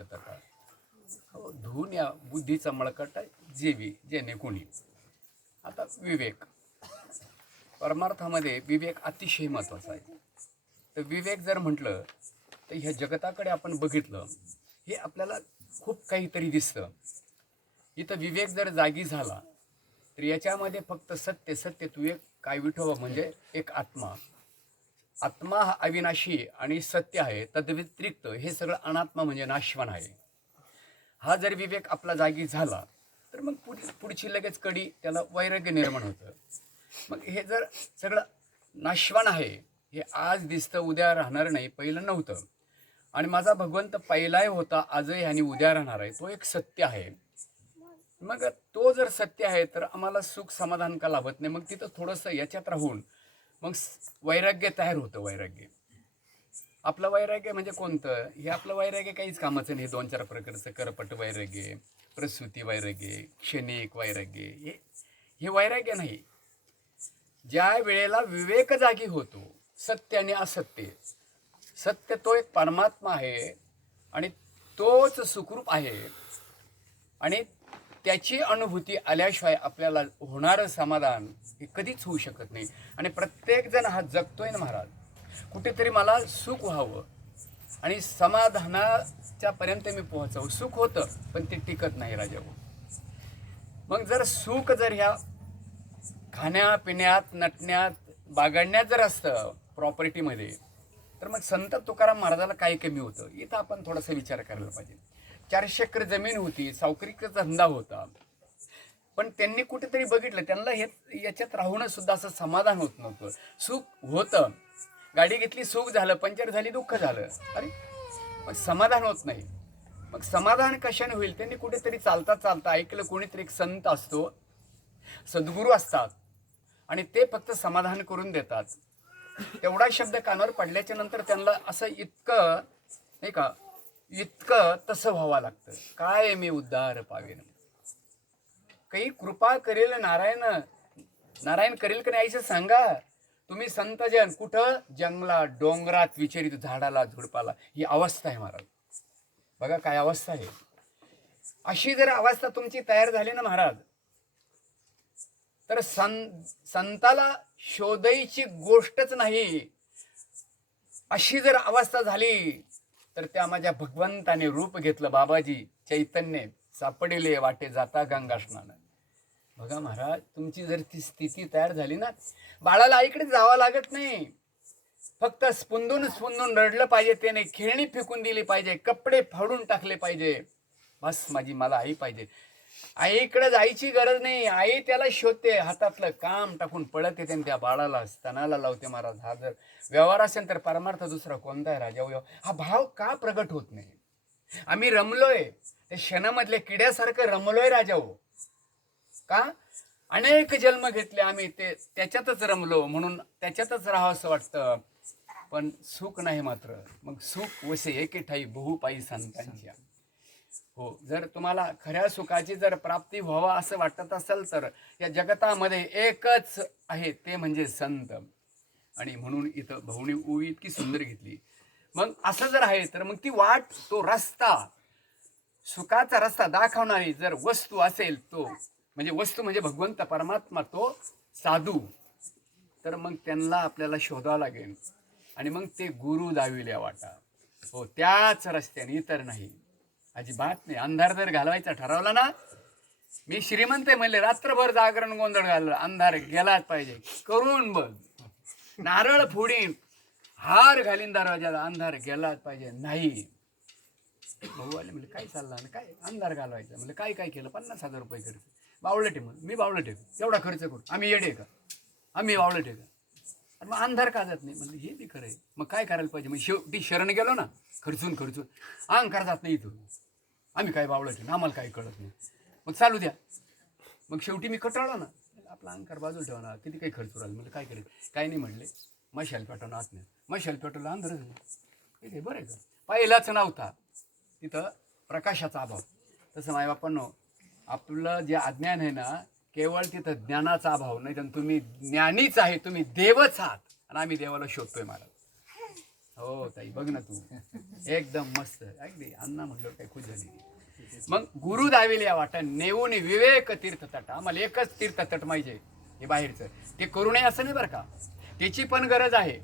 वाटत आता धुवून या बुद्धीचा मळकटा जेवी जेणे कोणी आता विवेक. परमार्थामध्ये विवेक अतिशय महत्त्वाचा आहे. तर विवेक जर म्हटलं तर ह्या जगताकडे आपण बघितलं हे आपल्याला खूप काहीतरी दिसतं. इथं विवेक जर जागी झाला तर याच्यामध्ये फक्त सत्य सत्य तू एक काय विठोबा म्हणजे एक आत्मा. आत्मा हा अविनाशी आणि सत्य आहे तद्व्यतिरिक्त हे सगळं अनात्मा म्हणजे नाशवान आहे. हा जर विवेक आपला जागी झाला तर मग पुढ पुढची लगेच कडी त्याला वैराग्य निर्माण होतं. मग हे जर सगळं नाशवान आहे हे आज दिसतं उद्या राहणार नाही पहिलं नव्हतं. आणि माझा भगवंत पहिलाही होता आजही आणि उद्या राहणार आहे तो एक सत्य आहे. मग तो जर सत्य आहे तर आम्हाला सुख समाधान का लाभत नाही? मग तिथं थोडंसं याच्यात राहून मग वैराग्य तयार होतं वैराग्य. आपलं वैराग्य म्हणजे कोणतं? हे आपलं वैराग्य काहीच कामाचं नाही. दोन चार प्रकारचं करपट वैराग्य प्रसूती वैराग्य क्षणिक वैराग्य. हे हे वैराग्य नाही. ज्या वेळेला विवेक जागी होतो सत्य आणि असत्य. सत्य तो एक परमात्मा आहे आणि तोच सुखरूप आहे. आणि त्याची अनुभूती आल्याशिवाय आपल्याला होणारं समाधान हे कधीच होऊ शकत नाही. आणि प्रत्येकजण हा जगतोय ना महाराज. कुठेतरी मला सुख व्हावं. आणि समाधानाच्या पर्यंत मी पोहोचावं. सुख होतं पण ते टिकत नाही राजा मग जर सुख जर ह्या खाण्यापिण्यात नटण्यात बागडण्यात जर असतं प्रॉपर्टीमध्ये तर मग संत तुकाराम महाराजाला काय कमी होतं. इथं आपण थोडासा विचार करायला पाहिजे. चारशे एकर जमीन होती सावकरीचा धंदा होता. पण त्यांनी कुठेतरी बघितलं त्यांना हे याच्यात राहून सुद्धा असं समाधान होत नव्हतं. सुख होतं. गाडी घेतली सुख झालं पंचर झाली दुःख झालं. अरे मग समाधान होत नाही. मग समाधान कशाने होईल? त्यांनी कुठेतरी चालता चालता ऐकलं कोणीतरी एक संत असतो. सद्गुरू असतात. आणि ते फक्त समाधान करून देतात. तेवढा शब्द कानावर पडल्याच्या नंतर त्यांना असं इतकं नाही का इतकं तसं व्हावं लागतं. काय मी उद्धार पावेन? काही कृपा करेल नारायण. नारायण करेल का नाही आईचं सांगा? तुम्ही संतजन कुठं? जंगलात डोंगरात विचारित झाडाला झुडपाला. ही अवस्था आहे महाराज. बघा काय अवस्था आहे. अशी जर अवस्था तुमची तयार झाली ना महाराज तर सं संताला शोधायची गोष्टच नाही. अशी जर अवस्था झाली तर त्या माझ्या भगवंताने रूप घेतलं बाबाजी चैतन्य सापडले वाटे जाता गंगा बघा महाराज तुमची जर ती स्थिती तयार झाली ना बाळाला आईकडे जावं लागत नाही. फक्त स्पुंदून स्पुंदून रडलं पाहिजे त्याने खेळणी फेकून दिली पाहिजे कपडे फाडून टाकले पाहिजे. बस माझी मला आई पाहिजे. आईकडे जायची गरज नाही. आई त्याला शोधते हातातलं काम टाकून पळत येते आणि त्या बाळाला स्तनाला लावते महाराज. हा जर व्यवहार असेल तर परमार्थ दुसरा कोणता आहे राजा? हा भाव का प्रगट होत नाही? आम्ही रमलोय. त्या क्षणामधल्या किड्यासारखं रमलोय राजा हो. का? अनेक जन्म घेतले आम्ही. ते त्याच्यातच रमलो म्हणून त्याच्यातच राहावं असं वाटतं. पण सुख नाही मात्र. मग सुख वसे एके ठाई बहुपायी संतांच्या. हो जर तुम्हाला खऱ्या सुखाची जर प्राप्ती व्हावा असं वाटत असेल तर या जगतामध्ये एकच आहे ते म्हणजे संत. आणि म्हणून इथं भाऊनी उवी इतकी सुंदर घेतली. मग असं जर आहे तर मग ती वाट तो रस्ता सुखाचा रस्ता दाखवणारी जर वस्तू असेल तो म्हणजे वस्तू म्हणजे भगवंत परमात्मा तो साधू तर मग त्यांना आपल्याला शोधावं लागेल. आणि मग ते गुरु दाविल्या वाटा. हो त्याच रस्त्याने इतर नाही. अजिबात नाही. अंधार जर घालवायचा ठरवला ना मी श्रीमंत आहे म्हणले रात्रभर जागरण गोंधळ घालला. अंधार गेलाच पाहिजे. करून बघ. नारळ फोडीन. हार घालीन दरवाजाला अंधार गेलाच पाहिजे. नाही. भाऊ आले म्हणजे काय चाललं? आणि काय? अंधार घालवायचा. म्हणजे काय काय केलं? पन्नास हजार रुपये खर्च. बावळट आहे म्हणून मी बावळट आहे एवढा खर्च करू. आम्ही येडे का? आम्ही बावळट आहे का? आणि मग अंधार का जात नाही? म्हणजे हे बी खरं आहे. मग काय करायला पाहिजे? मग शेवटी शरण गेलो ना. खर्चून खर्चून. अहंकार जात नाही इथून. आम्ही काय बावळत नाही ना आम्हाला काही कळत नाही. मग चालू द्या. मग शेवटी मी कटाळलो ना. आपला अंकार बाजूला ठेवा ना. किती काही खर्च राहिला म्हणजे काय करेल? काय नाही म्हणले. मशाल पेटवणं आत नाही. मशाल पेटवलं अंधारच नाही. ठीक आहे बरं आहे का? पहिलाच नव्हता. तिथं प्रकाशाचा अभाव. तसं माय बापांनो आपलं जे अज्ञान आहे ना केवळ तिथं ज्ञानाचा अभाव नाही तर तुम्ही ज्ञानीच आहे तुम्ही देवच आहात. आणि आम्ही देवाला शोधतोय मला हो ताई बघ ना तू. एकदम मस्त. अगदी अण्णा म्हणलं काय खुश झाली मग गुरु दावेल या वाटा नेऊन विवेक तीर्थ तट आम्हाला एकच तीर्थ तट माहिजे हे बाहेरचं. ते करू नये असं नाही बरं का? त्याची पण गरज आहे.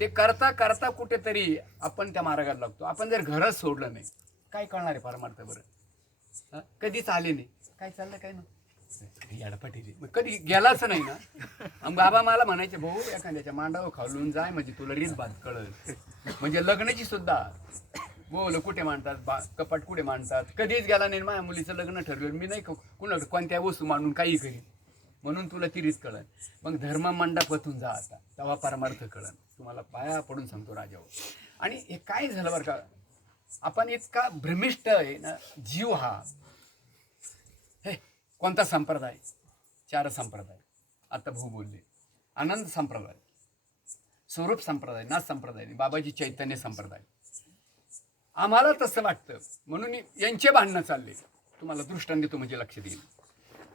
ते करता करता कुठेतरी आपण त्या मार्गाला लागतो. आपण जर घरच सोडलं नाही काय कळणार आहे परमार्थ बरं? कधीच आले नाही. काय चाललं काय ना मग कधी गेलाच नाही ना? बाबा मला म्हणायचे भाऊ एखाद्याच्या मांडावर खालून जाय म्हणजे तुला रीत बात कळल. म्हणजे लग्नाची सुद्धा. बोल कुठे मांडतात? बा कपाट कुठे मांडतात? कधीच गेला नाही माझ्या मुलीचं लग्न ठरलं मी नाही कुणा कोणत्या वस्तू मांडून काही करीन. म्हणून तुला तिरीच कळन. मग धर्म मंडपातून जा आता. तेव्हा परमार्थ कळन. तुम्हाला पाया पडून सांगतो राजाओ आणि हे काय झालं बरं का? आपण इतका भ्रमिष्ट आहे ना जीव हा. हे कोणता संप्रदाय? चार संप्रदाय. आता भाऊ बोलले. आनंद संप्रदाय स्वरूप संप्रदाय नाथ संप्रदाय बाबाजी चैतन्य संप्रदाय. आम्हाला तसं वाटतं. म्हणून यांचे भांडणं चालले. तुम्हाला दृष्टांत देतो म्हणजे लक्ष देईल.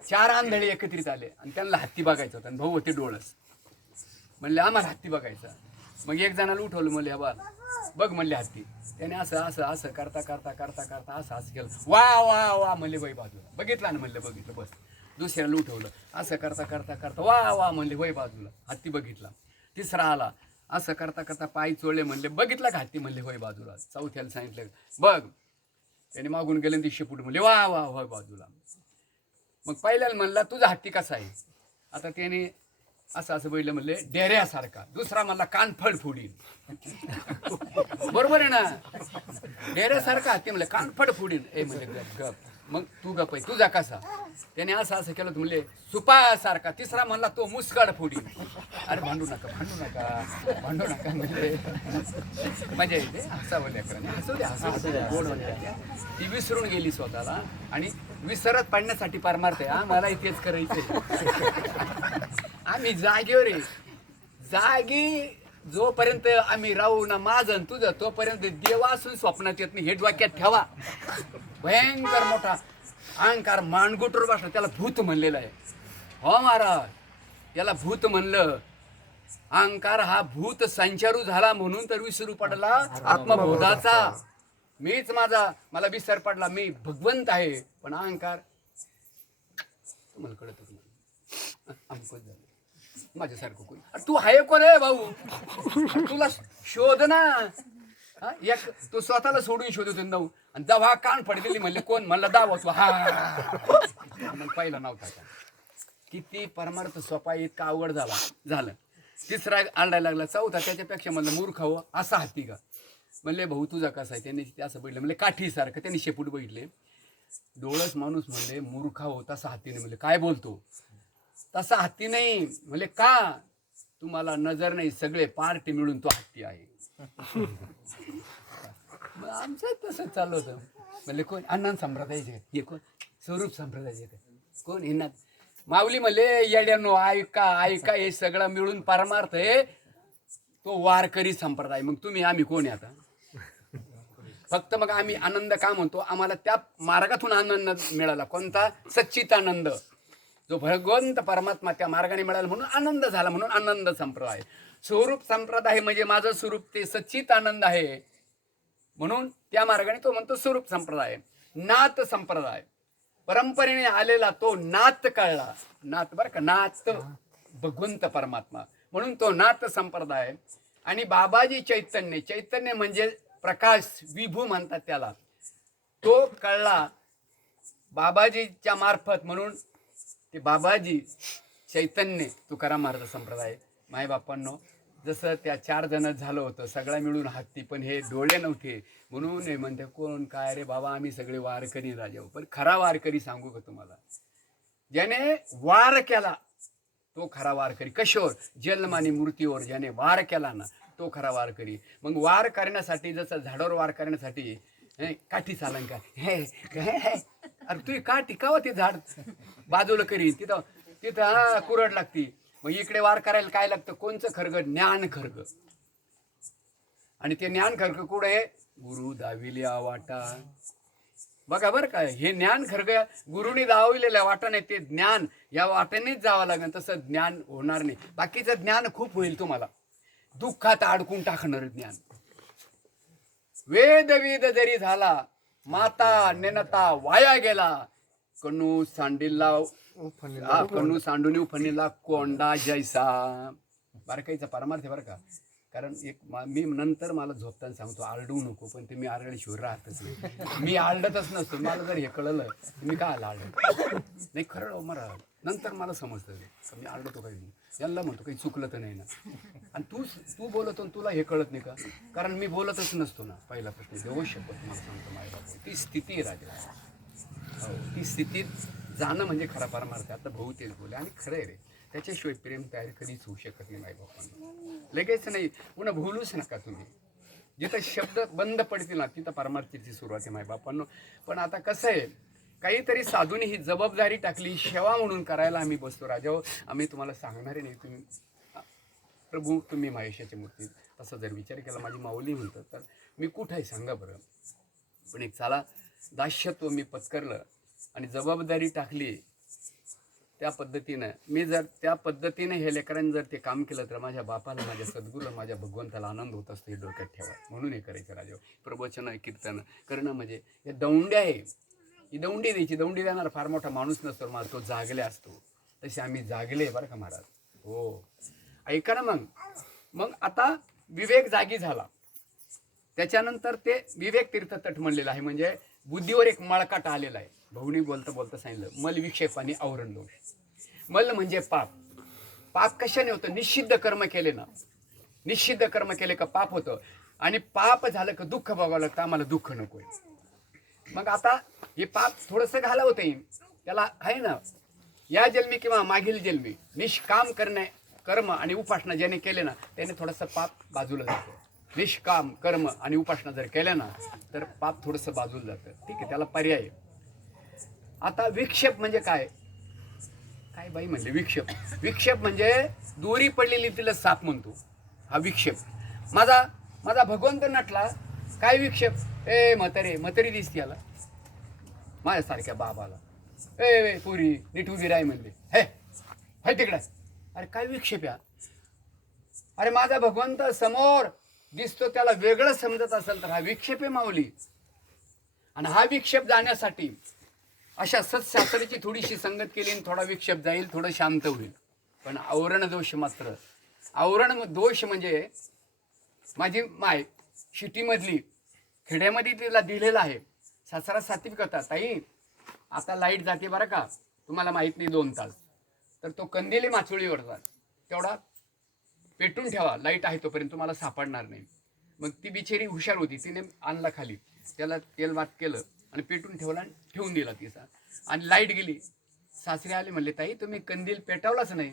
चार आंधळे एकत्रित आले आणि त्यांना हत्ती बघायचं होतं आणि भाऊ होते डोळस. म्हणले आम्हाला हत्ती बघायचा. मग एक जणाला उठवलं म्हणले बा बघ म्हणले हत्ती. त्याने असं असं असं करता करता करता करता असं असं केलं. वा वा वा म्हणले बाई बाजूला. बघितलं ना म्हणलं बघितलं बस. दुसऱ्याला उठवलं. असं करता करता करता वा वा म्हणले वय बाजूला. हत्ती बघितला. तिसरा आला. असं करता करता पाय चोळले म्हणले बघितला का हत्ती म्हणले होय बाजूला. चौथ्याला सांगितलं बघ. त्याने मागून गेले आणि ती शेपूट म्हणले वा वा होय बाजूला. मग पहिल्याला म्हणला तुझा हत्ती कसा आहे? आता त्याने असं असं बैल म्हणले डेऱ्यासारखा. दुसरा म्हणला कानफड फुडीन. बरोबर आहे ना? डेऱ्यासारखा हत्ती म्हणलं कानफड फुडीन. ए म्हणजे गप गप. मग तू गप आहे तुझा कसा. त्याने असं असं केलं म्हणले सुपा सारखा तिसरा म्हणला तो मुसकाड फोडी. अरे भांडू नका भांडू नका भांडू नका म्हणजे मजा येते हसावं ती विसरून गेली स्वतःला आणि विसरत पाडण्यासाठी परमार्थ आहे. हा मला इथेच करायचे आम्ही जागेवर आहे. जागी जोपर्यंत आम्ही राहू ना माझं आणि तुझं तोपर्यंत देवा असून स्वप्नात येत नाही. हे डोक्यात ठेवा. भयंकर मोठा अहंकार मानगुटर बसला. त्याला भूत म्हणलेलं आहे. हो महाराज. याला भूत म्हणलं. अहंकार हा भूत संचारू झाला म्हणून तर विसरू पडला आत्मबोधाचा. मीच माझा मला विसर पडला. मी भगवंत आहे. पण अहंकार तुम्हाला कळत झालं? माझ्यासारखं कोणी? अरे तू आहे कोण आहे भाऊ? तुला शोध ना. हा? एक तू स्वतःला सोडून शोधतो नऊ आणि दवा कान पडलेली म्हणले कोण? म्हणलं दावा तू. हा. मग पहिला नव्हता का किती परमार्थ सोपा इतका अवघड झाला. झालं. तिसरा आणायला लागला. चौथा त्याच्यापेक्षा म्हणलं मूर्ख हो असा हत्ती का? म्हणले भाऊ तुझा कसा आहे? त्यांनी ते असं बघितलं म्हणले काठीसारखं. त्यांनी शेपूट बघितले. डोळस माणूस म्हणले मूर्खा हो तसा हत्तीने. म्हणले काय बोलतो? तसा हत्ती नाही. म्हणजे का? तुम्हाला नजर नाही सगळे पार्टी मिळून तो हत्ती आहे. आमचं तसं चाललं होतं. म्हणले कोण? अण्णा संप्रदायाचे हे कोण? स्वरूप संप्रदायाचे कोण? हे ना. माऊली म्हणले येड्यानो ऐका ऐका हे सगळं मिळून परमार्थ आहे. तो वारकरी संप्रदाय. मग तुम्ही आम्ही कोण आहे आता? फक्त मग आम्ही आनंद का म्हणतो? आम्हाला त्या मार्गातून आनंद मिळाला. कोणता? सच्चित आनंद जो भगवंत परमात्मा त्या मार्गाने मिळाला म्हणून आनंद झाला म्हणून आनंद संप्रदाय. स्वरूप संप्रदाय म्हणजे माझं स्वरूप ते सच्चित आनंद आहे. म्हणून त्या मार्गाने तो म्हणतो स्वरूप संप्रदाय नाथ संप्रदाय. परंपरेने आलेला तो नाथ कळला. नाथ बरं का नाथ भगवंत परमात्मा. म्हणून तो नाथ संप्रदाय आणि बाबाजी चैतन्य चैतन्य म्हणजे प्रकाश विभू म्हणतात त्याला. तो कळला बाबाजीच्या मार्फत म्हणून ते बाबाजी चैतन्य तुकाराम महाराज संप्रदाय. माय बापांनो जसं त्या चार जण झालं होतं सगळ्या मिळून हत्ती पण हे डोळे नव्हते. म्हणून हे म्हणते कोण? काय रे बाबा आम्ही सगळे वारकरी राजा पण खरा वारकरी सांगू का तुम्हाला? ज्याने वार केला तो खरा वारकरी. कशोर जन्म आणि मूर्तीवर ज्याने वार केला ना तो खरा वारकरी. मग वार करण्यासाठी जसं झाडावर वार करण्यासाठी हे, काठी चालन का? हे अरे तू काठी का हो ते झाड? बाजूला करीन तिथं तिथं हा कुरड लागती. मग इकडे वार करायला काय लागतं? कोणचं खर्ग? ज्ञान खर्ग. आणि ते ज्ञान खर्ग कुठे गुरु दाविल्या वाटा. बघा बरं काय हे ज्ञान खरग गुरुनी दावलेल्या वाटाने ते ज्ञान या वाटेनेच जावं लागेल. तसं ज्ञान होणार नाही. बाकीचं ज्ञान खूप होईल तुम्हाला. दुःखात अडकून टाकणार ज्ञान. वेद वेद जरी झाला माता नेनता वाया गेला कणू सांडीला हा, कणू सांडून उफणीला कोंडा जैसा. बारकाईचा परमार्थ आहे बरं का. कारण एक मा- नंतर मला झोपताना सांगतो आरडू नको पण ते मी आरडल्याशिवाय राहतच नाही. मी आरडतच नसतो मला जर हे कळलं मी काय आरड? नाही खरं मला नंतर मला समजतं का मी आरडतो काही नाही यांना म्हणतो काही चुकलं तर नाही ना. आणि तू तू बोलतो तुला हे कळत नाही का? कारण मी बोलतच नसतो ना पहिला प्रश्न. देऊ शपथ मला सांगतो माझ्या ती स्थिती राजा. ती स्थितीत जाणं म्हणजे खरा परमार्थ आता भाऊ तेच बोले आणि खरं आहे रे. त्याच्याशिवाय प्रेम तयार कधीच होऊ शकत नाही माय बापांना लगेच नाही. पुन्हा भूलूच नका तुम्ही. जिथं शब्द बंद पडतील ना तिथं परमार्थाची सुरुवात आहे माय बापांनो. पण आता कसं आहे काहीतरी साधून ही जबाबदारी टाकली सेवा म्हणून करायला आम्ही बसतो. राजा आम्ही तुम्हाला सांगणारे नाही तुम्ही प्रभू तुम्ही महेशाच्या मूर्तीत. तसा जर विचार केला माझी माऊली म्हणतात तर मी कुठं आहे सांगा बरं. पण एक चला दास्यत्व मी पत्करलं आणि जबाबदारी टाकली त्या पद्धतीनं. मी जर त्या पद्धतीने हे लेकरांनी जर ते काम केलं तर माझ्या बापाला माझ्या सद्गुरूला माझ्या भगवंताला आनंद होत असतो हे डोक्यात ठेवा. म्हणून हे करायचं राजा. प्रवचन कीर्तन करणं म्हणजे हे दौंडी आहे. ही दौंडी द्यायची. दौंडी देणार फार मोठा माणूस नसतो मला तो जागले असतो. तसे आम्ही जागले बरं का महाराज? हो. ऐका ना मग. मग आता विवेक जागी झाला. त्याच्यानंतर ते विवेक तीर्थ तट म्हणलेलं आहे. म्हणजे बुद्धीवर एक मळकाट आलेला आहे. भाऊनी बोलता बोलता सांगितलं मल विक्षेप आणि आवरण दोष मल म्हणजे पाप. पाप कशाने होतं? निषिद्ध कर्म केले ना. निषिद्ध कर्म केले का पाप होतं? आणि पाप झालं का दुःख बघावं लागतं आम्हाला दुःख नकोय. मग आता हे पाप थोडंसं घालवता येईल त्याला आहे ना या जन्मी किंवा मागील जन्मी निष्काम करणे कर्म आणि उपासना ज्याने केले ना त्याने थोडंसं पाप बाजूला जातो. निष्काम कर्म आणि उपासना जर केल्या ना तर पाप थोडंसं बाजूला जातं. ठीक आहे त्याला पर्याय. आता विक्षेप म्हणजे काय? काय बाई म्हणले विक्षेप. विक्षेप म्हणजे दोरी पडलेली तिला साप म्हणतो. हा विक्षेप. माझा माझा भगवंत नटला काय विक्षेप? ए म्हातारे म्हातारी दिसती याला. माझ्यासारख्या बाबाला. ए ए पुरी नीट उभी राय म्हणले. हे हे तिकडं. अरे काय विक्षेप या? अरे माझा भगवंत समोर दिसतो त्याला वेगळं समजत असेल तर हा विक्षेप आहे माऊली. आणि हा विक्षेप जाण्यासाठी अशा सत्शास्त्राची थोडीशी संगत केली आणि थोडा विक्षेप जाईल थोडं शांत होईल. पण आवरण दोष मात्र. आवरण दोष म्हणजे माझी माय शिटीमधली खेड्यामध्ये तिला दिलेला आहे. सासरा सात्विक होता. ताई आता लाइट जाते बरं का? तुम्हाला माहीत नाही दोन तास. तर तो कंदिली माचोळीवर जात तेवढा पेटून ठेवा. लाइट आहे तोपर्यंत तुम्हाला सापडणार नाही. मग ती बिचेरी हुशार होती. तिने आणला खाली. त्याला तेल वाट केलं आणि पेटून ठेवला आणि ठेवून दिला तिचा. आणि लाइट गेली. सासरे आले म्हणले ताई तुम्ही कंदील पेटवलाच नाही.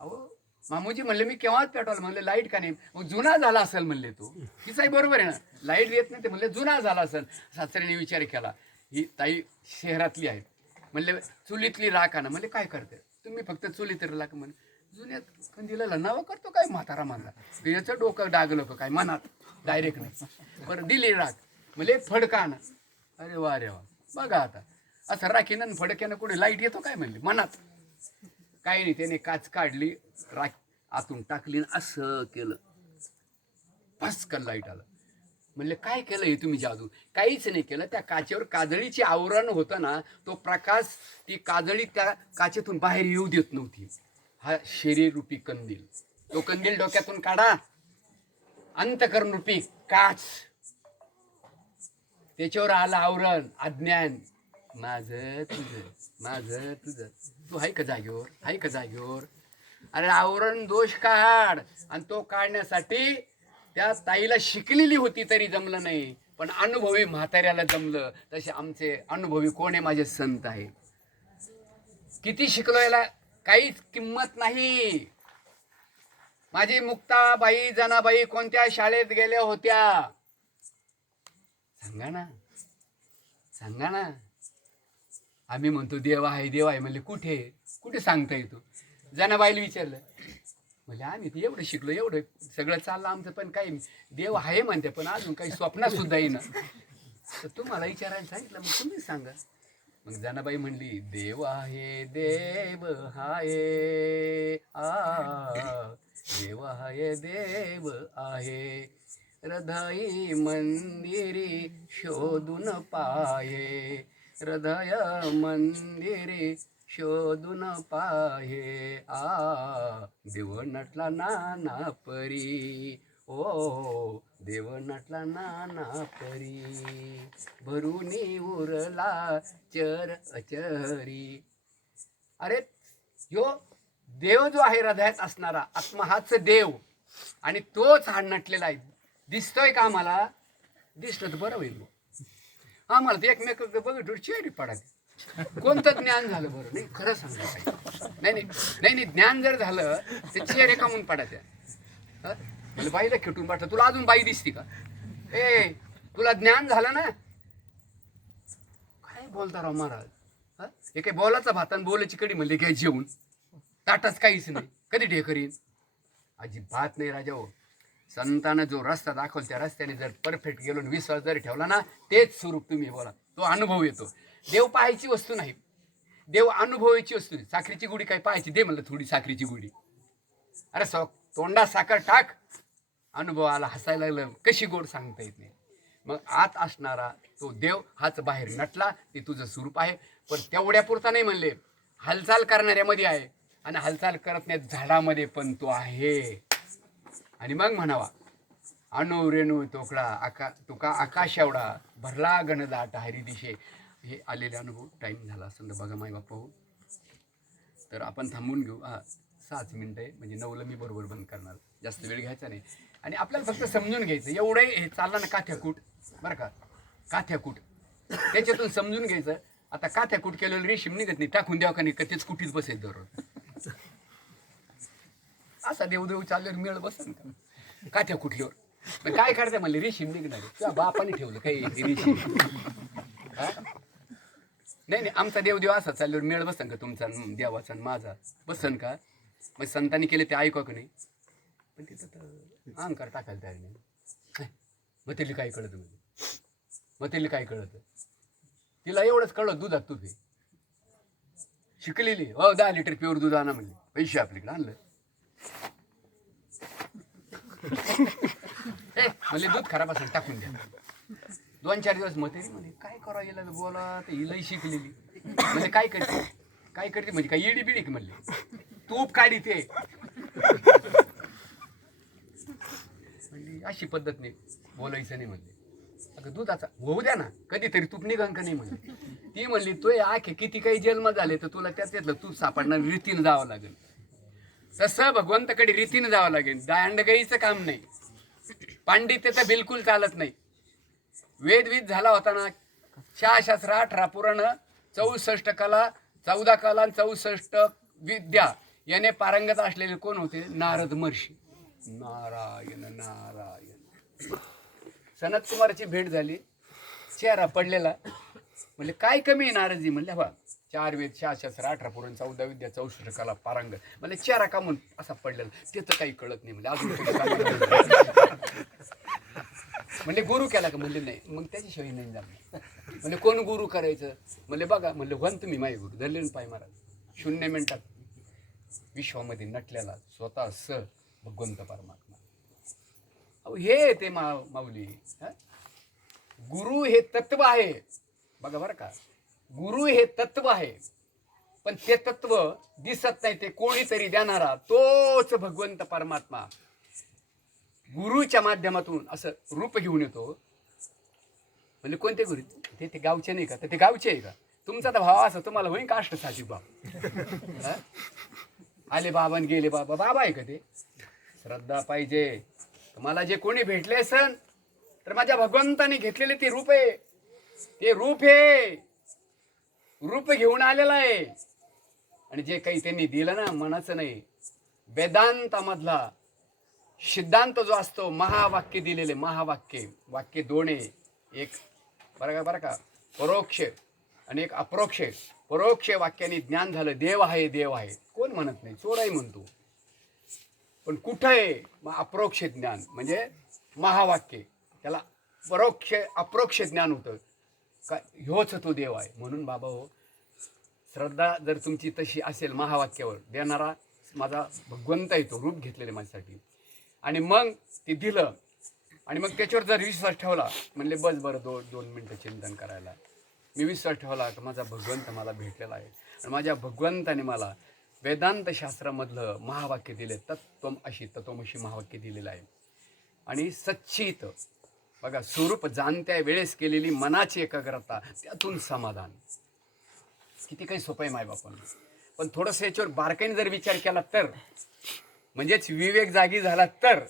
अहो मामूजी म्हणले मी केव्हाच पेटवलं? म्हणले लाइट का नाही? मग जुना झाला असेल म्हणले तो. तिचाही बरोबर आहे ना. लाइट येत नाही ते म्हणले जुना झाला असेल. सासऱ्याने विचार केला ही ताई शहरातली आहे. म्हणले चुलीतली राख ना म्हणले काय करते? तुम्ही फक्त चुलीत राख म्हणे जुन्यात कंदिलाला नावं करतो काय म्हातारा माझा याचं डोकं डागलं का काय मनात? डायरेक्ट नाही. बरं दिली राख म्हणजे फडका अरे वा रे वा. बघा आता. असं राखीनं आणि फडक्यानं कुठे लाइट येतो काय म्हणले? मनात. काही नाही त्याने काच काढली राख आतून टाकली असं केलं. फसकन लाइट आलं. म्हणले काय केलं हे तुम्ही जादू? काहीच नाही केलं. त्या काचेवर काजळीचे आवरण होतं ना तो प्रकाश ती काजळी त्या काचेतून बाहेर येऊ देत नव्हती. हा शरीर रूपी कंदील. तो कंदील डोक्यातून काढा. अंतकरण रूपी काच. त्याच्यावर आलं आवरण अज्ञान. माझं तुझं माझं तुझं. तू हाय का जागेवर? हाय का जागेवर? अरे आवरण दोष काढ. आणि तो काढण्यासाठी त्या ताईला शिकलेली होती तरी जमलं नाही. पण अनुभवी म्हाताऱ्याला जमलं. तसे आमचे अनुभवी कोण आहे? माझे संत आहे किती शिकलो याला? काहीच किंमत नाही. माझी मुक्ताबाई जनाबाई कोणत्या शाळेत गेल्या होत्या? सांगा ना. सांगा ना. आम्ही म्हणतो देव आहे देव आहे. म्हणले कुठे? कुठे सांगता येतो जनाबाईला विचारलं. म्हणजे आम्ही ते एवढं शिकलो एवढं सगळं चाललं आमचं पण काही देव आहे म्हणते पण अजून काही स्वप्नात सुद्धा येईना. तर तुम्हाला विचारायला सांगितलं मग तुम्ही सांगा. मग जनाबाई म्हणली देव आहे देव हाये आ देव आहे देव आहे. हृदयी मंदिरी शोधून पाहे हृदय मंदिरी शोधून पाहे. आ देव नटला नाना परी ओ देव नटला नाना परी भरून उरला चर अचरी. अरे यो देव जो आहे हृदयात असणारा आत्मा हाच देव आणि तोच हा नटलेला आहे. दिसतोय का आम्हाला? दिसलं तर बरं होईल मग. आम्हाला ते एकमेक बघ चेहरी पडायचे कोणतं ज्ञान झालं बरं? नाही खरं सांगायचं नाही नाही नाही नाही ज्ञान जर झालं तर चेहरे कामून पडायचे. म्हणजे बाईला खेटून पाठलं तुला अजून बाई दिसती का? ए तुला ज्ञान झालं ना? काय बोलता राव महाराज? हे? काय बोलाचा भात बोलायची कडी म्हणले काय जेवून? ताटच काहीच नाही. कधी ढे करीन? अजिबात नाही राजा हो. संतानं जो रस्ता दाखवल त्या रस्त्याने जर परफेक्ट गेलो आणि विश्वास जरी ठेवला ना तेच स्वरूप तुम्ही बोला. तो अनुभव येतो. देव पाहायची वस्तू नाही. देव अनुभवायची वस्तू नाही. साखरेची गुढी काय पाहायची? दे म्हणलं थोडी साखरेची गुढी. अरे सो तोंडा साखर टाक. अनुभवाला हसायला लागलं कशी गोड सांगता येत नाही. मग आत असणारा तो देव हाच बाहेर नटला ते तुझं स्वरूप आहे. पण तेवढ्या पुरता नाही म्हणले हालचाल करणाऱ्यामध्ये आहे. आणि हालचाल करत नाही झाडामध्ये पण तो आहे. आणि मग म्हणावा अणु रेणू तोकडा आका तुका आकाश एवढा भरला गणदाट हरी दिशे. हे आलेले अनुभव टाईम झाला असं बघा माय बाप्पा हो. तर आपण थांबून घेऊ. हा सहाच मिनटं आहे. म्हणजे नऊला मी बरोबर बंद करणार. जास्त वेळ घ्यायचा नाही. आणि आपल्याला फक्त समजून घ्यायचं एवढं हे चाललं ना काथ्याकूट बरं का? काथ्याकूट. त्याच्यातून समजून घ्यायचं आता काथ्याकूट केलेलं रेशीम निघत नाही टाकून द्यावं का नाही का तेच कुठीच बसेल दररोज? असा देवदेव चालल्यावर मिळ बसन का? काथ्या कुठल्यावर मग काय करते म्हणले रेशीम निघणार आहे. बापाने ठेवलं काही रेशीम. नाही नाही आमचा देवदेव असा चालल्यावर मेळ बसन का तुमचा देवाचा माझा? बसन का? मग संतांनी केले ते ऐकवा का नाही? पण तिथं अंकार टाकायला तयार नाही. मग तिला काय कळत म्हणजे मग तिला काय कळत? तिला एवढंच कळलं दुधात तुझे शिकलेली. हो दहा लिटर प्युअर दूध आणा म्हणले. पैसे आपल्याकडे आणलं. म्हणजे दूध खराब असेल टाकून द्या. दोन चार दिवस मते तरी म्हणे काय करा गेला बोला? तर हिलाही शिकलेली. म्हणजे काय करते? काय करते? म्हणजे काय येडी बिडी म्हणले. तूप काढी ते. म्हणली अशी पद्धत नाही बोलायचं नाही म्हणले. अगं दुधाचा होऊ द्या ना कधीतरी तूप निघान का नाही म्हणली. ती म्हणली तो आखे किती काही जन्म झाले तर तुला त्यात घेतलं तूप सापडणार रीतीनं जावं लागेल. तसं भगवंताकडे रीतीनं जावं लागेल. दांडगाईचं काम नाही. पांडित्य तर बिलकुल चालत नाही. वेदविद झाला होता ना शहा शास्त्र अठरा पुराण चौसष्ट कला चौदा कला आणि चौसष्ट विद्या. याने पारंगत असलेले कोण होते? नारद महर्षी. नारायण नारायण. सनत कुमारची भेट झाली. चेहरा पडलेला. म्हणजे काय कमी आहे नारजी? म्हणले बा चार वेद शास्त्र अठरा पुरण चौदा विद्या चौसष्ट कला पारंगत म्हणजे चेहरा का म्हणून असा पडलेला? त्याचं काही कळत नाही. म्हणजे अजून म्हणजे म्हणले गुरु केला का? म्हणले नाही. मग त्याच्याशिवाय नाही जमलं म्हणजे कोण गुरु करायचं? म्हणले बघा. म्हणले वन तुम्ही माई गुरु. धरले ना पाय महाराज. शून्य मिनिटात विश्वामध्ये नटलेला स्वतः सह भगवंत परमात्मा. अहो हे ते मा माऊली. गुरु हे तत्व आहे. बघा बरं का. गुरु हे तत्व आहे. पण ते तत्व दिसत नाही ते कोणीतरी देणारा तोच भगवंत परमात्मा. गुरुच्या माध्यमातून असं रूप घेऊन येतो. म्हणजे कोणते गुरु? ते ते गावचे नाही का? तर ते गावचे आहे का? तुमचा तर भाव असं तुम्हाला होईन काष्ट साची भाव आले बाबा गेले बाबा बाबा आहे का ते? श्रद्धा पाहिजे. मला जे कोणी भेटले सन तर माझ्या भगवंताने घेतलेले ते रूप आहे. ते रूप आहे रूप घेऊन आलेलं आहे. आणि जे काही त्यांनी दिलं ना मनाचं नाही. वेदांतामधला सिद्धांत जो असतो महावाक्य दिलेले महावाक्य वाक्य दोन आहे. एक बरं का बरं का? परोक्ष आणि एक अप्रोक्ष. परोक्ष वाक्याने ज्ञान झालं देव आहे देव आहे. कोण म्हणत नाही? चोराई म्हणतो. पण कुठं आहे मग अप्रोक्ष ज्ञान? म्हणजे महावाक्य. त्याला परोक्ष अप्रोक्ष ज्ञान होतं. का ह्योच तो देव आहे. म्हणून बाबा हो श्रद्धा जर तुमची तशी असेल महावाक्यावर देणारा माझा भगवंत आहे तो रूप घेतलेले माझ्यासाठी. आणि मग ते दिलं. आणि मग त्याच्यावर जर विश्वास ठेवला म्हणले बस बरं दोन दोन मिनटं चिंतन करायला. मी विश्वास ठेवला तर माझा भगवंत मला भेटलेला आहे. आणि माझ्या भगवंताने मला वेदांत शास्त्रामधलं महावाक्य दिले तत्वम अशी तत्वमशी महावाक्य दिलेलं आहे. आणि सच्चित बघा स्वरूप जाणत्या वेळेस केलेली मनाची एकाग्रता त्यातून समाधान. किती काही सोपं आहे मायबापांना पण थोडंसं याच्यावर बारकाईने जर विचार केला तर म्हणजेच विवेक जागी झाला तर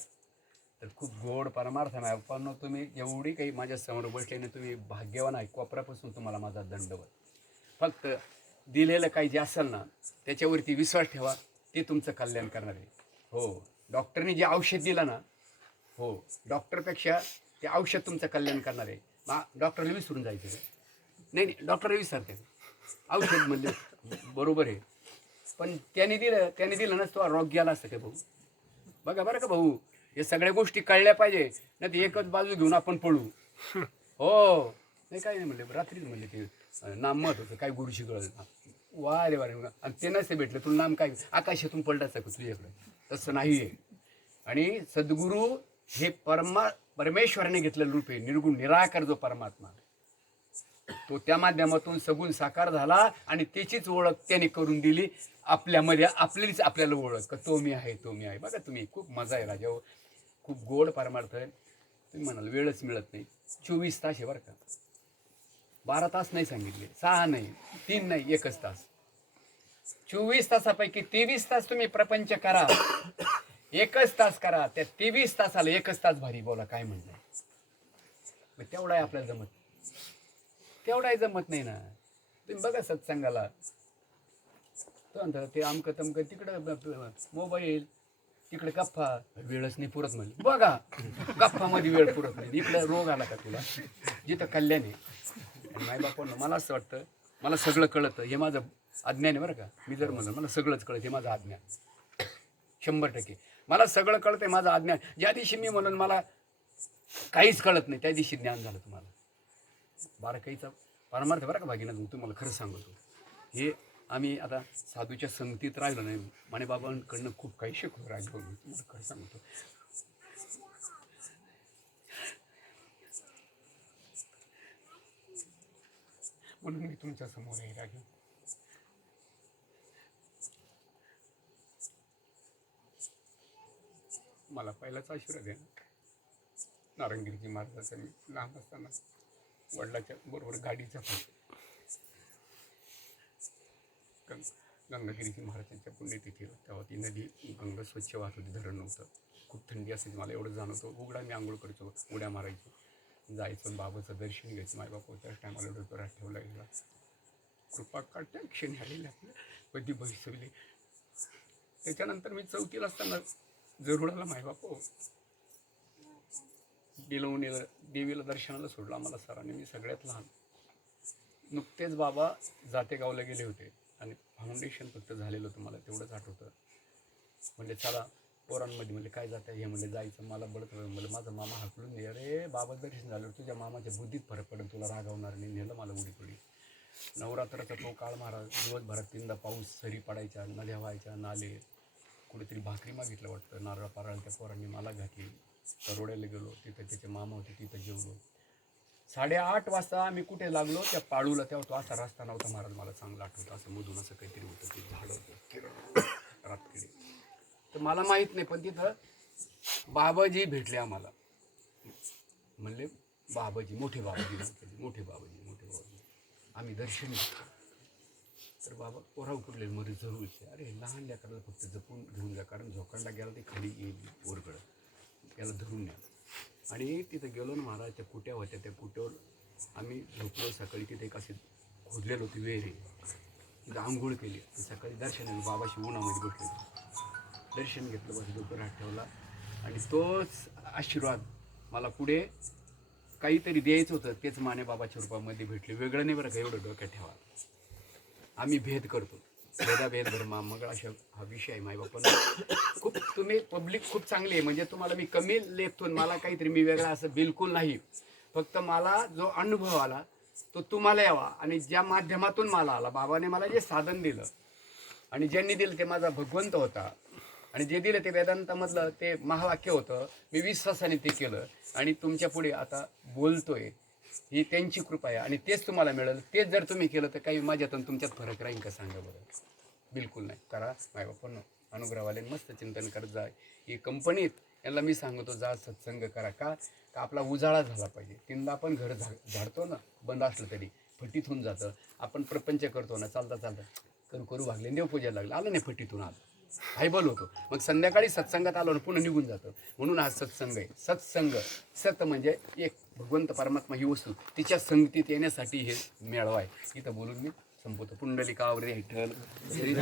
तर खूप गोड परमार्थ आहे पण तुम्ही एवढी काही माझ्यासमोर बसल्याने तुम्ही भाग्यवान आहे. कोपऱ्यापासून तुम्हाला माझा दंडवत. फक्त दिलेलं काही जे असेल ना त्याच्यावरती विश्वास ठेवा ते तुमचं कल्याण करणार आहे. हो. डॉक्टरने जे औषध दिलं ना हो. डॉक्टरपेक्षा ते औषध तुमचं कल्याण करणार आहे. मा डॉक्टरला विसरून जायचं? नाही नाही डॉक्टरला विसरते औषध म्हणजे बरोबर आहे. पण त्याने दिलं त्याने दिलं नसतो आरोग्याला असतं का भाऊ? बघा बरं का भाऊ हे सगळ्या गोष्टी कळल्या पाहिजे नाही एकच बाजू घेऊन आपण पळू. हो. नाही काही नाही म्हणले रात्रीच म्हणले ते. नाम मत होतं काय गुरु शिकवलं वा रे वा रे आणि ते नसते भेटलं तुला नाम काय? आकाशातून पलटायचं का तुझ्याकडे? तसं नाही आहे आणि सद्गुरू हे परमा परमेश्वराने घेतलेलं रूप आहे. निर्गुण निराकार जो परमात्मा. तो त्या माध्यमातून सगुण साकार झाला आणि त्याचीच ओळख त्याने करून दिली. आपल्यामध्ये आपलीच आपल्याला ओळख का तो मी आहे तो मी आहे. बघा तुम्ही खूप मजा आहे राजा हो. खूप गोड परमार्थ आहे. तुम्ही म्हणाल वेळच मिळत नाही. चोवीस तास आहे बरं का. बारा तास नाही सांगितले. सहा नाही तीन नाही एकच तास. चोवीस तासापैकी तेवीस तास तुम्ही प्रपंच करा. एकच तास करा. त्या तेवीस तासाला एकच तास भारी बोला काय म्हणणं मग तेवढा आहे आपल्याला जमत तेवढाही जमत नाही ना. तुम्ही बघा सत्संगाला. तो ते अमकं तमकं तिकडं मोबाईल तिकडे गप्पा. वेळच नाही पुरत म्हणजे बघा गप्पामध्ये वेळ पुरत नाही. इकडं रोग आला का तुला? जिथं कल्याण आहे. आणि माय मला असं वाटतं मला सगळं कळतं हे माझं अज्ञान आहे बरं का. मी जर म्हणलं मला सगळंच कळतं हे माझं अज्ञान. शंभर टक्के. मला सगळं कळतं आहे माझं अज्ञान. ज्या दिवशी मी म्हणून मला काहीच कळत नाही त्या दिवशी ज्ञान झालं तुम्हाला. बारकाईचा परमार्थ बरं का भागीना तुम्हाला खरं सांगतो. हे आम्ही आता साधूच्या संगतीत राहिलो नाही. माने बाबांकडनं खूप काही शिकलो राहिलो. तुम्हाला खरं सांगतो. म्हणून मी तुमच्यासमोर आहे मला पहिलाच आशीर्वाद आहे ना नारंगिरीची महाराजाचा मी लहान असताना वडिलाच्या बरोबर गाडीचा गंग गंगागिरीची महाराजांच्या पुण्यतिथीला तेव्हा ती नदी गंगा स्वच्छ वाहत होती धरण नव्हतं. खूप थंडी असायची मला एवढं जाणवतं. उघडा मी आंघोळ करायचो उड्या मारायचो. जायचं बाबाचं दर्शन घ्यायचं. माझ्या बापा त्याच टायमाला डोक्यावर ठेवला गेला. कृपा काढत्या क्षणी आलेली आपल्या कधी बसवली. त्याच्यानंतर मी चौथीला असताना जरुडाला मायबाप बिलवणीला देवीला दर्शनाला सोडलं आम्हाला सरांनी. मी सगळ्यात लहान. नुकतेच बाबा जातेगावला गेले होते. आणि फाउंडेशन फक्त झालेलं होतं मला. तेवढंच आठवतं. म्हणजे चला पोरांमध्ये म्हणले काय जात आहे हे म्हणले जायचं मला बळत म्हणलं माझा मामा हकलून दे. अरे बाबा दर्शन झालं. तुझ्या मामाच्या बुद्धीत फरक पडेल तुला रागावणार नाही. नेलं मला उडी पडी नवरात्राचा तो काळ महाराज दिवसभरात तीनदा पाऊस सरी पडायच्या नद्या व्हायच्या नाले. कुठेतरी भाकरी मागितलं वाटतं नारळ पाराळ त्या पोरांनी मला घातली. तरोड्याला गेलो तिथं त्याचे मामा होते तिथं जेवलो. साडेआठ वाजता आम्ही कुठे लागलो त्या पाळूला तेव्हा तो असा रस्ता नव्हता महाराज मला चांगला आठवतं. असं मधून असं काहीतरी होतं ते झाड होतं किरण तर मला माहीत नाही पण तिथं बाबाजी भेटले आम्हाला. म्हणले बाबाजी मोठे बाबाजी मोठे बाबाजी मोठे बाबाजी. आम्ही दर्शन घेतलं. तर बाबा पोरा उकडले मरे जरूरचे अरे लहान लेकराला फक्त जपून घेऊन जा कारण झोकांडा गेला ते खाली येईल वरकडं त्याला धरून न्या. आणि तिथं गेलो ना महाराज त्या कुट्या होत्या त्या कुट्यावर आम्ही झोपलो. सकाळी तिथे एक असे खोदलेलं होती वेरे. तिथं आंघोळ केली. सकाळी दर्शन बाबाशी उन्हामध्ये बसले दर्शन घेतलं बस डोकं ठेवला. आणि तोच आशीर्वाद मला पुढे काहीतरी द्यायचं होतं तेच माने बाबाच्या रूपामध्ये भेटले. वेगळं नाही बरं का एवढं डोक्यात ठेवा. आम्ही भेद करतो. भेदाभेद धर्मा मग अशा हा विषय आहे मायबापांना खूप तुम्ही पब्लिक खूप चांगली आहे. म्हणजे तुम्हाला मी कमी लेखतो मला काहीतरी मी वेगळा असं बिलकुल नाही. फक्त मला जो अनुभव आला तो तुम्हाला यावा. आणि ज्या माध्यमातून मला आला बाबाने मला जे साधन दिलं आणि ज्यांनी दिलं ते माझा भगवंत होता. आणि जे दिलं ते वेदांतामधलं ते महावाक्य होतं. मी विश्वासाने ते केलं. आणि तुमच्यापुढे आता बोलतोय. ही त्यांची कृपा आहे. आणि तेच तुम्हाला मिळेल. तेच जर तुम्ही केलं तर काही माझ्यात आणि तुमच्यात फरक राहील का सांगा बरं? बिलकुल नाही. करा. मायबापांनो अनुग्रहवाले मस्त चिंतन करत जा. ही कंपनीत यांना मी सांगतो जा सत्संग करा. का? का आपला उजाळा झाला पाहिजे. तीनदा आपण घर झा झाडतो ना बंद असलं तरी. फटीत होऊन जातं. आपण प्रपंच करतो ना चालता चालता. करू करू भागले देवपूजा लागलं. आलं नाही फटीतून आलं हायबल होतो. मग संध्याकाळी सत्संगात आलो पुन्हा निघून जातं. म्हणून हा सत्संग आहे. सत्संग सत म्हणजे एक भगवंत परमात्मा ही वस्तू. तिच्या संगतीत येण्यासाठी हे मेळाव आहे. इथं बोलून मी संपवतो. पुंडलिकावरी विठ्ठल श्री